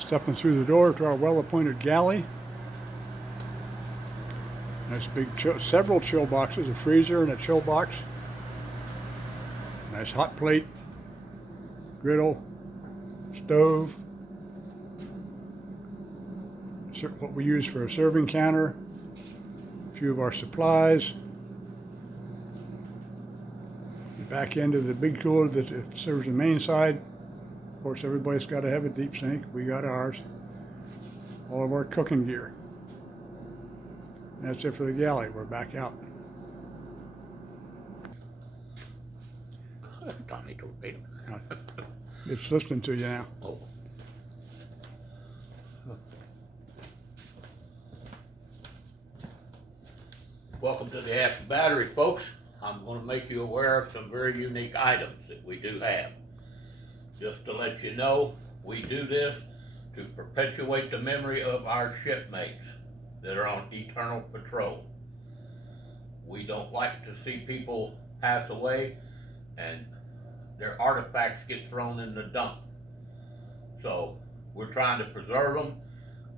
Stepping through the door to our well-appointed galley. Nice big, several chill boxes, a freezer and a chill box. Nice hot plate, griddle, stove. What we use for a serving counter. A few of our supplies. The back end of the big cooler that serves the main side. Of course, everybody's got to have a deep sink. We got ours. All of our cooking gear. That's it for the galley. We're back out. Tommy torpedo. It's listening to you now. Oh. Welcome to the Acid Battery, folks. I'm going to make you aware of some very unique items that we do have. Just to let you know, we do this to perpetuate the memory of our shipmates that are on eternal patrol. We don't like to see people pass away and their artifacts get thrown in the dump. So we're trying to preserve them,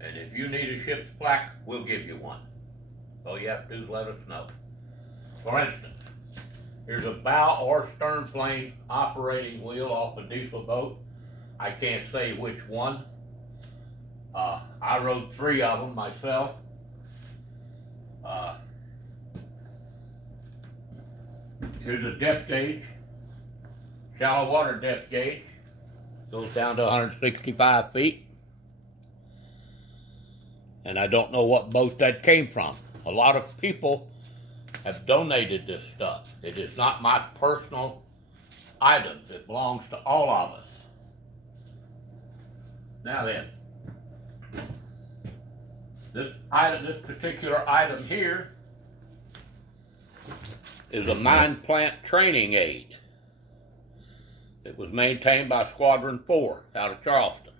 and if you need a ship's plaque, we'll give you one. All you have to do is let us know. For instance, here's a bow or stern plane operating wheel off a diesel boat. I can't say which one. I rode 3 of them myself. Here's a depth gauge, shallow water depth gauge. Goes down to 165 feet. And I don't know what boat that came from. A lot of people have donated this stuff. It is not my personal items. It belongs to all of us. Now then, this particular item here is a mine plant training aid. It was maintained by Squadron 4 out of Charleston.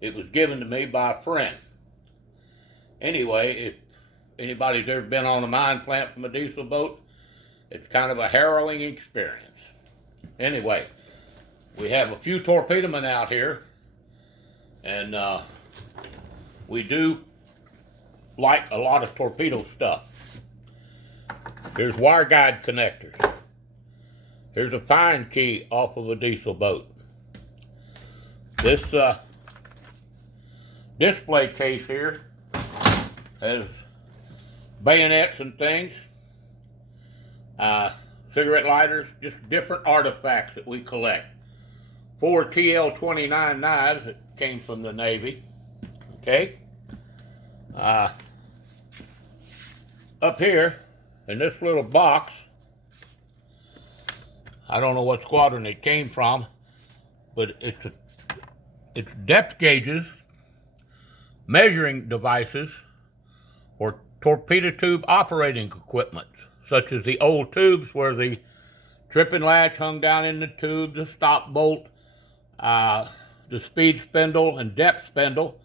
It was given to me by a friend. Anyway, if anybody's ever been on a mine plant from a diesel boat, it's kind of a harrowing experience. Anyway, we have a few torpedomen out here, and we do like a lot of torpedo stuff. Here's wire guide connectors. Here's a find key off of a diesel boat. This display case here has bayonets and things, cigarette lighters, just different artifacts that we collect. 4 TL-29 knives that came from the Navy. Okay. Up here in this little box, I don't know what squadron it came from, but it's depth gauges, measuring devices, or torpedo tube operating equipment, such as the old tubes where the tripping latch hung down in the tube, the stop bolt, the speed spindle and depth spindle,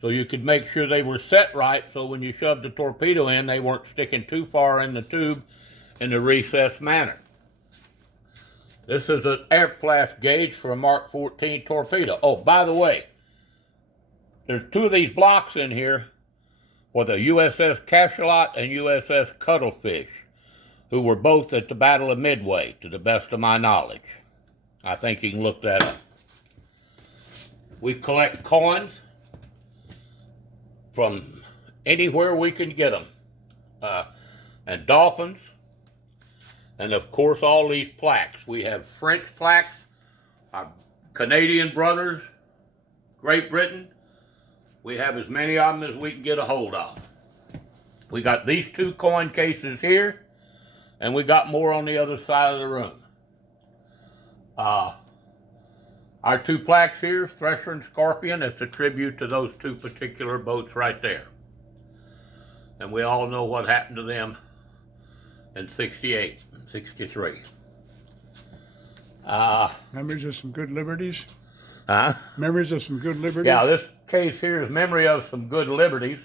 so you could make sure they were set right, so when you shoved the torpedo in, they weren't sticking too far in the tube in a recessed manner. This is an air blast gauge for a Mark 14 torpedo. Oh, by the way, there's 2 of these blocks in here for the USS Cachalot and USS Cuttlefish, who were both at the Battle of Midway, to the best of my knowledge. I think you can look that up. We collect coins from anywhere we can get them, and dolphins, and of course all these plaques. We have French plaques, our Canadian brothers, Great Britain. We have as many of them as we can get a hold of. We got these 2 coin cases here, and we got more on the other side of the room. Our 2 plaques here, Thresher and Scorpion, it's a tribute to those 2 particular boats right there. And we all know what happened to them in 68, 63. Memories of some good liberties. Huh? Memories of some good liberties. Yeah, this case here is memory of some good liberties.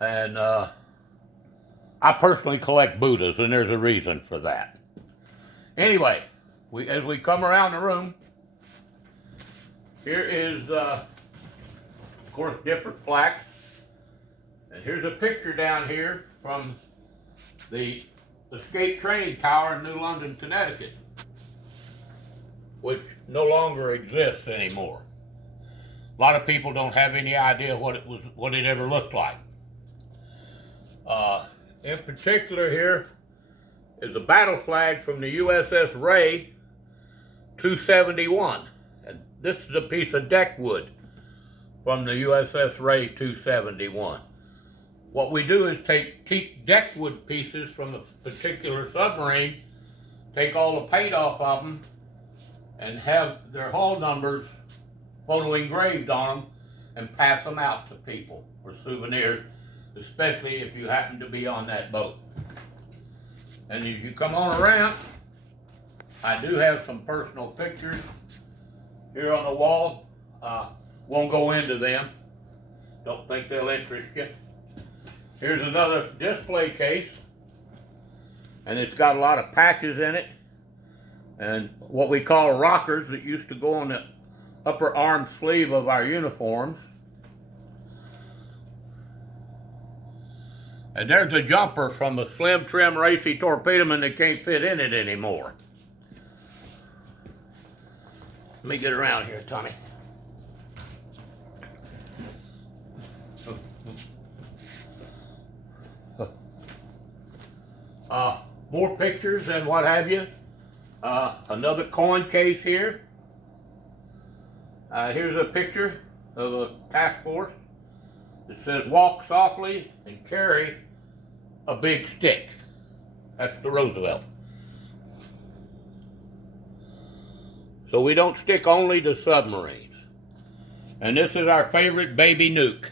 And I personally collect Buddhas, and there's a reason for that. Anyway, as we come around the room, here is course, different flags. And here's a picture down here from the Escape Training Tower in New London, Connecticut, which no longer exists anymore. A lot of people don't have any idea what it ever looked like. In particular, here is a battle flag from the USS Ray 271, and this is a piece of deck wood from the USS Ray 271. What we do is take deck wood pieces from a particular submarine, take all the paint off of them, and have their hull numbers photo engraved on them and pass them out to people for souvenirs, especially if you happen to be on that boat. And if you come on around, I do have some personal pictures here on the wall. Won't go into them. Don't think they'll interest you. Here's another display case, and it's got a lot of patches in it and what we call rockers that used to go on the upper arm sleeve of our uniforms. And there's a jumper from a slim, trim, racy torpedoman that can't fit in it anymore. Let me get around here, Tommy. More pictures and what have you. Another coin case here. Here's a picture of a task force that says, "Walk softly and carry a big stick." That's the Roosevelt. So we don't stick only to submarines. And this is our favorite baby nuke.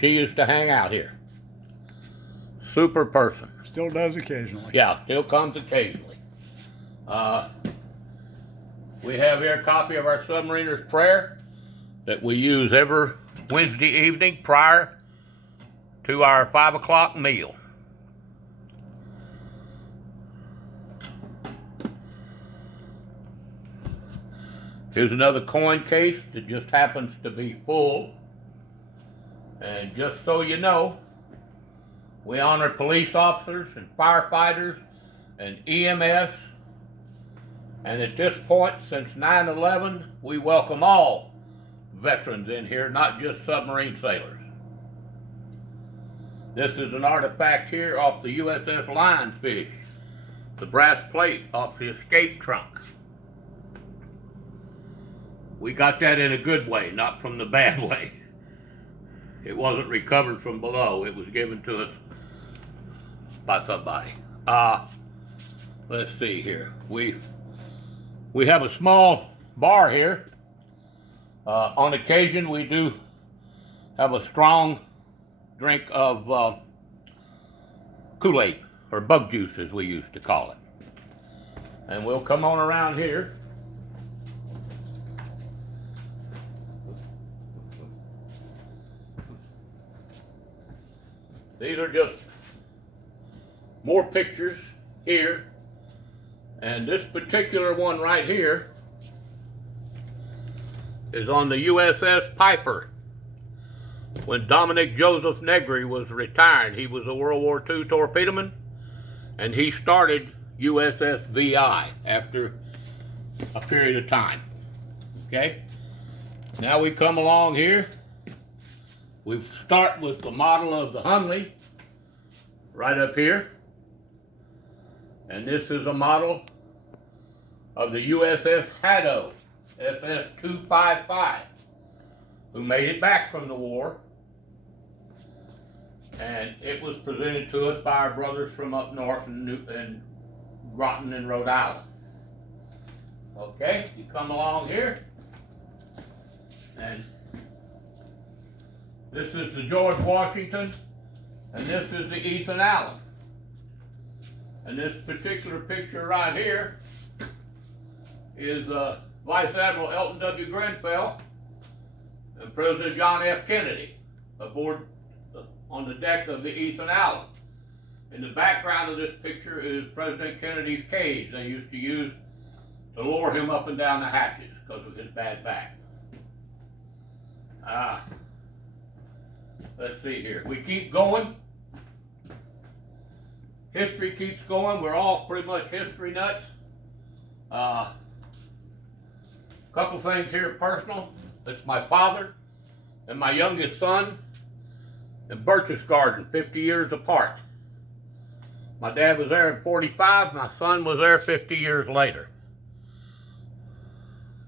She used to hang out here. Super person. Still does occasionally. Yeah, still comes occasionally. We have here a copy of our Submariner's Prayer that we use every Wednesday evening prior to our 5 o'clock meal. Here's another coin case that just happens to be full. And just so you know, we honor police officers and firefighters and EMS. And at this point, since 9/11, we welcome all veterans in here, not just submarine sailors. This is an artifact here off the USS Lionfish, the brass plate off the escape trunk. We got that in a good way, not from the bad way. It wasn't recovered from below. It was given to us by somebody. Let's see here. We have a small bar here. On occasion, we do have a strong drink of Kool-Aid, or bug juice as we used to call it. And we'll come on around here. These are just more pictures here. And this particular one right here is on the USS Piper. When Dominic Joseph Negri was retired, he was a World War II torpedoman, and he started USS VI after a period of time. Okay? Now we come along here. We start with the model of the Hunley, right up here. And this is a model of the USS Haddo, SS-255, who made it back from the war. And it was presented to us by our brothers from up north in Groton and Rhode Island. Okay, you come along here, and this is the George Washington, and this is the Ethan Allen. And this particular picture right here is Vice Admiral Elton W. Grenfell and President John F. Kennedy aboard on the deck of the Ethan Allen. In the background of this picture is President Kennedy's cage they used to use to lower him up and down the hatches because of his bad back. Let's see here. We keep going. History keeps going. We're all pretty much history nuts. Couple things here personal. It's my father and my youngest son in Birch's Garden, 50 years apart. My dad was there in 45, my son was there 50 years later.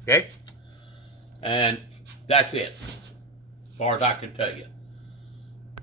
Okay? And that's it, as far as I can tell you.